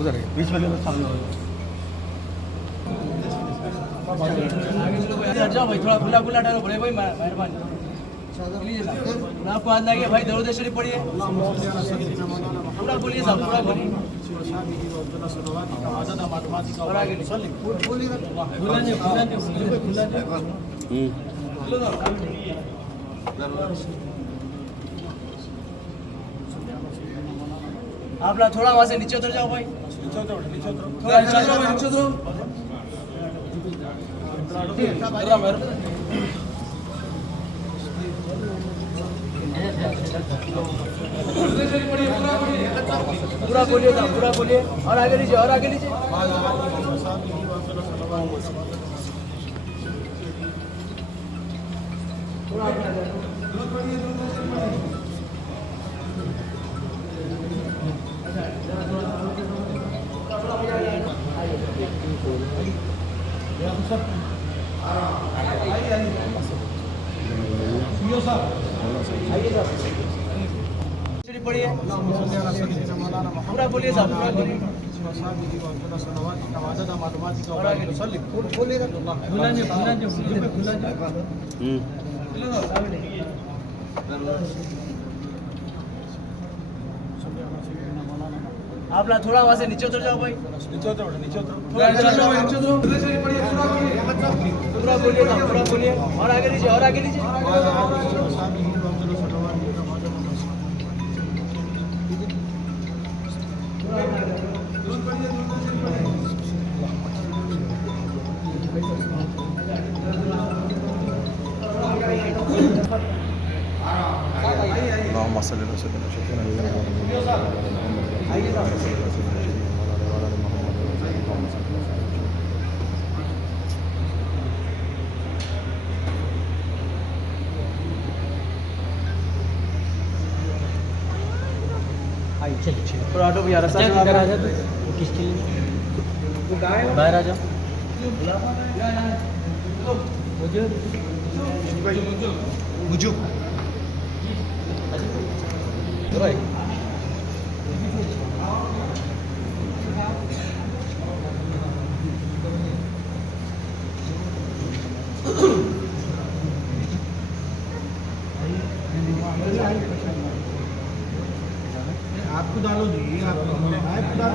उधर है बीच वाले सामने जाओ भाई, थोड़ा खुला खुला ठहरो बड़े भाई, मेहरबानी। आपको हाथ लगे भाई, दरूद शरीफ पढ़िए, पूरा बोलिए साहब, पूरा बोलिए। और आगे आप लोग थोड़ा वहां से नीचे उतर जाओ भाई, नीचे उतरो, थोड़ा नीचे उतरो, नीचे उतरो। पूरा बोलिए ना, पूरा बोलिए। और आगे लीजिए, और आगे लीजिए। पढ़िए, पूरा बोलिए साहब, पूरा बोलिए। और आगे आप लोग थोड़ा वहां से नीचे उतर जाओ भाई, नीचे उतरो, नीचे उतरो, थोड़ा नीचे उतरो, नीचे उतरो। पूरा बोलिए ना, पूरा बोलिए। और आगे लीजिए, और आगे लीजिए। ऑटो भी आ रहा है, इधर आ जा। किसके लिए बाहर आ जाओ, बुझो आपको डालो जी, आपको डालो।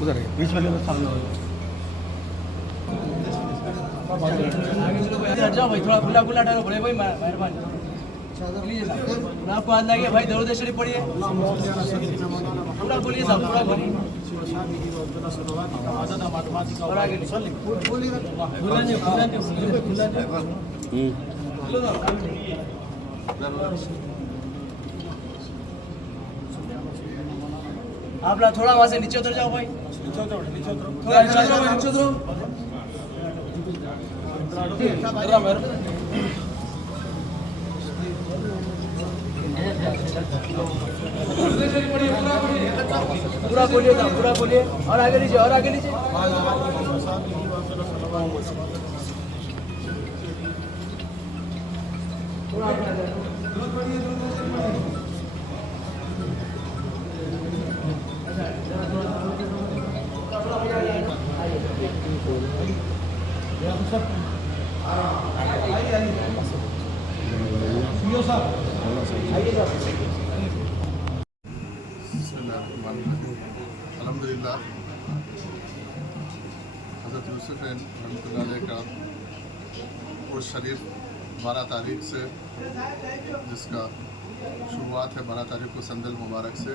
उधर है बीच वाले सामने जाओ भाई, थोड़ा खुला खुला ठहरो बड़े भाई, मेहरबानी। आपको हाथ लगे भाई, दरूद शरीफ पढ़िए, पूरा बोलिए साहब, पूरा बोलिए। और आगे आप लोग थोड़ा वहां से नीचे उतर जाओ भाई, नीचे उतरो, नीचे उतरो, थोड़ा नीचे उतरो, नीचे उतरो। पूरा बोलिए ना, पूरा बोलिए। और आगे लीजिए, और आगे लीजिए। अल्हम्दुलिल्लाह हज़रत यूसुफ रहमतुल्लाह का उर्स शरीफ 12 तारीख से, जिसका शुरुआत है 12 तारीख को संदल मुबारक से,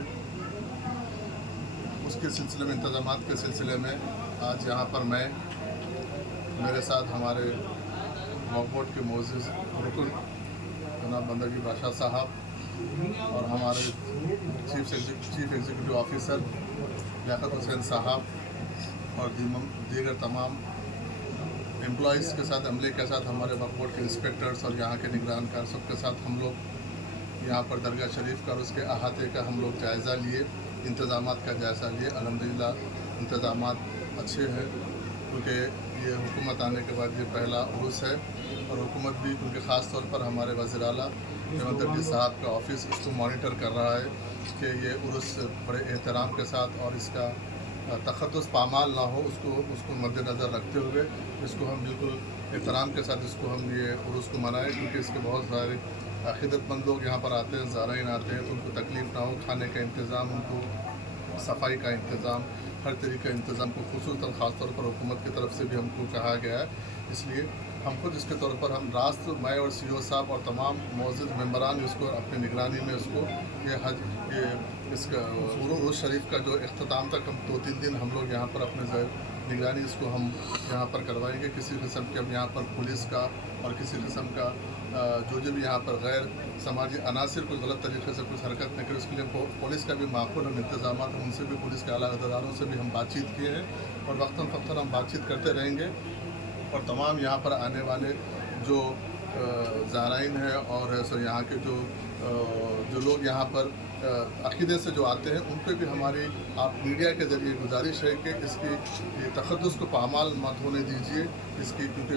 उसके सिलसिले में इंतज़ामात के सिलसिले में आज यहाँ पर मैं, मेरे साथ हमारे वक्फ बोर्ड के मोअज़्ज़िज़ रुकन जनाब बंदगी बादशाह साहब और हमारे chief executive officer Liaquat Hussain साहब और दीगर तमाम एम्प्लॉइज़ के साथ, अमले के साथ, हमारे वक्फ बोर्ड के इंस्पेक्टर्स और यहाँ के निगरानकार सब के साथ हम लोग यहाँ पर दरगाह शरीफ का और उसके अहाते का हम लोग जायज़ा लिए, इंतज़ामात का जायज़ा लिए। अल्हम्दुलिल्लाह इंतज़ामात अच्छे हैं, क्योंकि ये हुकूमत आने के बाद ये पहला उर्स है और हुकूमत भी, क्योंकि ख़ास तौर पर हमारे वज़ीर आला हेमंत दर्जी साहब का ऑफिस इसको मॉनिटर कर रहा है कि ये उर्स बड़े एहतराम के साथ और इसका तखद्दुस पामाल ना हो, उसको मद्देनज़र रखते हुए इसको हम बिल्कुल एहतराम के साथ इसको हम ये उर्स को मनाएं, क्योंकि इसके बहुत सारे अक़ीदतमंद लोग यहाँ पर आते हैं, ज़ाराइन आते हैं, तो उनको तकलीफ़ ना हो, खाने का इंतज़ाम, उनको सफाई का इंतज़ाम, हर तरीके का इंतज़ाम को खुसूसन ख़ास तौर पर हुकूमत की तरफ से भी हमको कहा गया है। इसलिए हम खुद इसके तौर पर हम रास्त मैं और CEO साहब और तमाम मोअज़्ज़िज़ मेंबरान इसको अपनी निगरानी में इसको ये इसका उर्स शरीफ का जो इख्तिताम तक हम 2-3 दिन हम लोग यहाँ पर अपने निगरानी इसको हम यहाँ पर करवाएंगे। किसी किस्म के अब यहाँ पर पुलिस का और किसी किस्म का जो भी यहाँ पर गैर समाजी अनासिर कुछ गलत तरीके से कुछ हरकत नहीं करे, उसके लिए पुलिस का भी माकूल हम इंतज़ाम हम उनसे भी, पुलिस के आला अहदेदारों से भी हम बातचीत किए हैं और वक्तन फ़क्तन हम बातचीत करते रहेंगे। और तमाम यहाँ पर आने वाले जो ज़ाराइन हैं और सो यहाँ के जो लोग यहाँ पर अक़ीदे से जो आते हैं, उनको भी हमारी आप मीडिया के ज़रिए गुजारिश है कि इसकी तखद्दुस को पामाल मत होने दीजिए इसकी, क्योंकि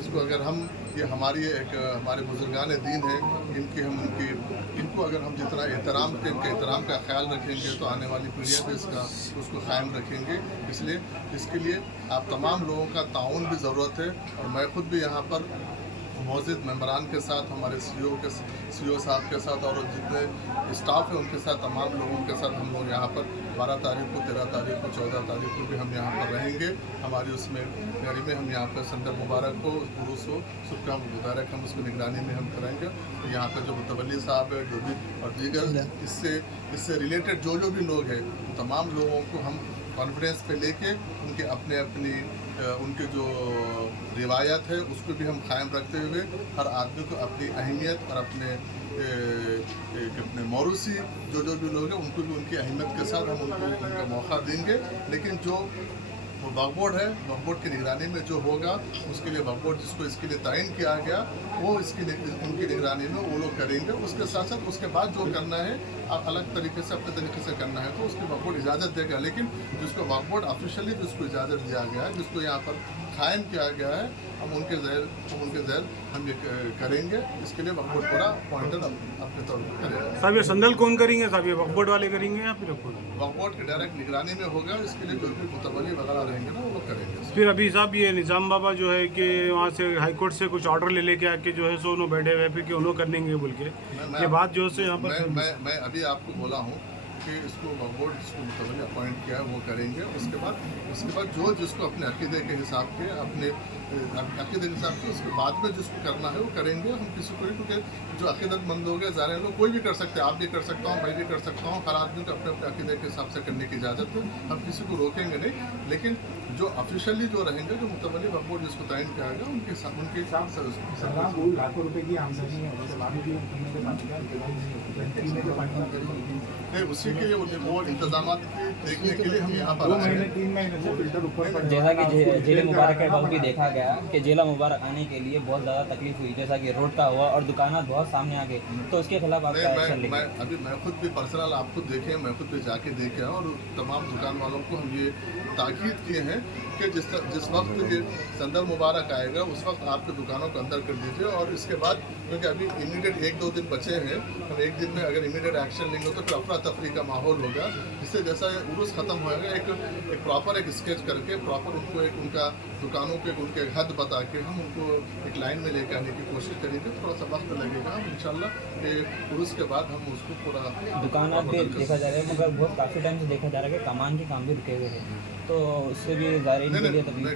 इसको अगर हम ये हमारी एक हमारे बुजुर्गान दीन है, इनको अगर हम जितना एहतराम का ख्याल रखेंगे तो आने वाली पीढ़ियाँ भी उसको कायम रखेंगे। इसलिए इसके लिए आप तमाम लोगों का ताउन भी ज़रूरत है और मैं ख़ुद भी यहाँ पर मौजूद मेंबरान के साथ, हमारे CEO साहब के साथ और जितने स्टाफ है उनके साथ, तमाम लोगों के साथ हम लोग यहाँ पर 12 तारीख को, 13 तारीख को, 14 तारीख को भी हम यहाँ पर रहेंगे। हमारी उसमें गाड़ी में हम यहाँ पर संदर मुबारक को, उर्स हो, सबका मुबारक हम उसको निगरानी में हम कराएंगे। तो यहाँ पर जो मुतवल्ली साहब है, जो भी और दीगर इससे रिलेटेड जो भी लोग हैं, तमाम लोगों को हम कॉन्फ्रेंस पे लेके उनके जो रिवायत है उसको भी हम कायम रखते हुए हर आदमी को अपनी अहमियत और अपने मौरूसी जो भी लोग हैं उनको भी उनकी अहमियत के साथ हम उनका मौका देंगे। लेकिन जो वक्फ बोर्ड है, वक्फ बोर्ड की निगरानी में जो होगा उसके लिए वक्फ बोर्ड जिसको इसके लिए तयन किया गया वो उनकी निगरानी में वो लोग करेंगे। उसके साथ साथ उसके बाद जो करना है अलग तरीके से, अपने तरीके से करना है तो उसकी वक्फ बोर्ड इजाज़त देगा। लेकिन जिसको वक्फ बोर्ड ऑफिशियली जिसको इजाज़त दिया गया है, जिसको यहाँ पर कायम किया गया है, हम उनके ज़हर हम ये करेंगे। इसके लिए वक्फ बोर्ड पूरा पॉइंटर अपने तौर पर करेगा। साहब ये संदल कौन करेंगे साहब, ये वक्फ बोर्ड वाले करेंगे या फिर वक्फ बोर्ड की डायरेक्ट निगरानी में होगा। इसके लिए जो भी मुतवल्ली वगैरह रहेंगे ना वो लोग करेंगे। फिर अभी साहब ये निज़ाम बाबा जो है कि वहाँ से हाई कोर्ट से कुछ ऑर्डर ले लेके आके जो है सो उन्होंने बैठे हुए फिर कि उन्होंने कर लेंगे बोल के ये बात जो है यहाँ पर मैं अभी आपको बोला हूँ कि इसको वक्फ बोर्ड जिसको मुतवल्ली अपॉइंट किया है वो करेंगे। उसके बाद जो जिसको अपने अक़ीदे के हिसाब से उसके बाद में जिसको करना है वो करेंगे। हम किसी को नहीं, क्योंकि जो अक़ीदतमंद लोग हैं, ज़ाहिर लोग, कोई भी कर सकते हैं, आप भी कर सकता हूँ, मैं भी कर सकता हूँ, हर आदमी को अपने अपने अक़ीदे के हिसाब से करने की इजाज़त है। हम किसी को रोकेंगे नहीं, लेकिन जो ऑफिशियली जो रहेंगे, जो मुतवल्ली वक्फ बोर्ड जिसको तयन किया गया उनके लाखों रुपए की आमदनी है, नहीं, उसी के लिए वो इंतजाम देखने के लिए हम यहाँ पर 3 महीने से फिल्टर ऊपर जैसा कि जिले मुबारक के वक्त भी देखा गया कि जिला मुबारक आने के लिए बहुत ज़्यादा तकलीफ हुई, जैसा कि रोड का हुआ और दुकानात बहुत सामने आ गए, तो उसके खिलाफ आप क्या एक्शन लेंगे? मैं खुद भी पर्सनल आप खुद देखें, मैं खुद भी जाके देखे हैं और तमाम दुकान वालों को हम ये ताकीद किए हैं कि जिस वक्त ये संदल मुबारक आएगा उस वक्त आपके दुकानों को अंदर कर दीजिए, और इसके बाद क्योंकि अभी इमीडिएट 1-2 दिन बचे हैं, हम एक दिन में अगर इमीडिएट एक्शन लेंगे तो फिर अफरा तफरी का माहौल होगा। इससे जैसा उर्स ख़त्म होएगा एक प्रॉपर एक स्केच करके प्रॉपर उनको एक उनका दुकानों के उनके हद बता के हम उनको एक लाइन में लेकर आने की कोशिश करेंगे। थोड़ा सा वक्त लगेगा, हम इंशाल्लाह ये उर्स के बाद हम उसको पूरा दुकान पे देखा जा रहा है, मगर बहुत काफ़ी टाइम से देखा जा रहा है कि कमान के काम भी रुके हुए हैं, तो उससे भी ज़ायरीन के लिए तकलीफ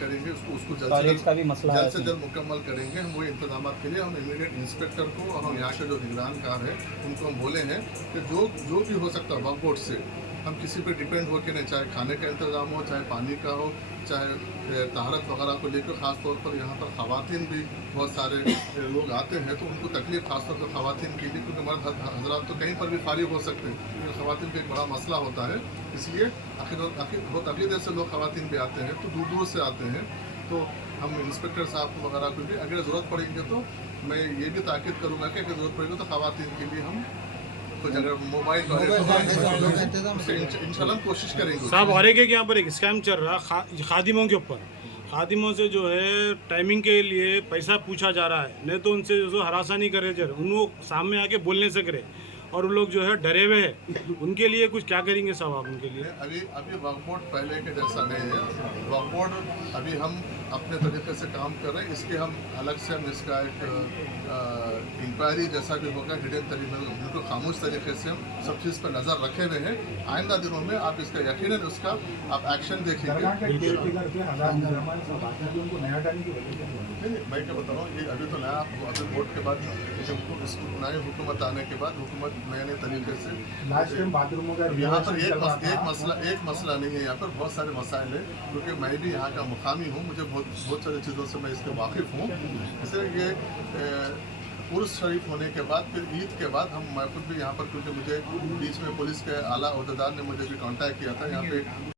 करेंगे उसको टॉयलेट्स का भी मसला है, जल्द से जल्द मुकम्मल करेंगे। हम वो इंतजाम के लिए हम इमीडिएट इंस्पेक्टर को और हम यहाँ के जो निगरानकार है उनको हम बोले हैं कि जो भी हो सकता है वक्फ बोर्ड से हम किसी पे डिपेंड हो के नहीं, चाहे खाने का इंतज़ाम हो, चाहे पानी का हो, चाहे तहारत वगैरह को लेकर ख़ास तौर पर यहाँ पर ख़वातीन भी बहुत सारे लोग आते हैं तो उनको तकलीफ खास तौर पर ख़वातीन के लिए, क्योंकि मर्द हजरात तो कहीं पर भी फारिग हो सकते हैं, लेकिन ख़वातीन का एक बड़ा मसला होता है। इसलिए आखिर बहुत अगली देर से लोग ख़वातीन भी आते हैं, तो दूर दूर से आते हैं। तो हम इंस्पेक्टर साहब वगैरह को भी अगर ज़रूरत पड़ेगी तो मैं ये भी ताकीद करूँगा कि अगर ज़रूरत पड़ेगी तो ख़वातीन के लिए हम कुछ अगर मोबाइल इंशाल्लाह कोशिश करेंगे। साहब और एक यहाँ पर एक स्कैम चल रहा खादिमों के ऊपर, खादिमों से जो है टाइमिंग के लिए पैसा पूछा जा रहा है, नहीं तो उनसे जो हरासा नहीं करे जा रहे, उनको सामने आके बोलने से करे, और वो लोग जो है डरे हुए हैं। उनके लिए कुछ क्या करेंगे साहब आप उनके लिए? अभी वक्फ बोर्ड पहले के जैसा नहीं है। वक्फ बोर्ड अभी हम अपने तरीके से काम कर रहे हैं, इसके हम अलग से हम इसका एक इंक्वायरी जैसा भी होगा हिडन तरीके में बिल्कुल खामोश तरीके से हम सब चीज़ पर नज़र रखे हुए हैं। आइंदा दिनों में आप इसका यकीनन उसका आप एक्शन देखेंगे। नहीं, मैं क्या बता रहा हूँ, ये अभी तो नया अभी वोट के बाद नई हुकूमत आने के बाद हुकूमत नए तरीके से यहाँ पर एक मसला नहीं है, यहाँ पर बहुत सारे मसाइल हैं, क्योंकि मैं भी यहाँ का मुकामी हूँ, मुझे बहुत सारी चीज़ों से मैं इसके वाकिफ़ हूँ। इसलिए ये उर्स शरीफ होने के बाद फिर ईद के बाद मैं खुद भी यहाँ पर, क्योंकि मुझे बीच में पुलिस के आला अहदेदार ने मुझे भी कांटेक्ट किया था यहाँ पे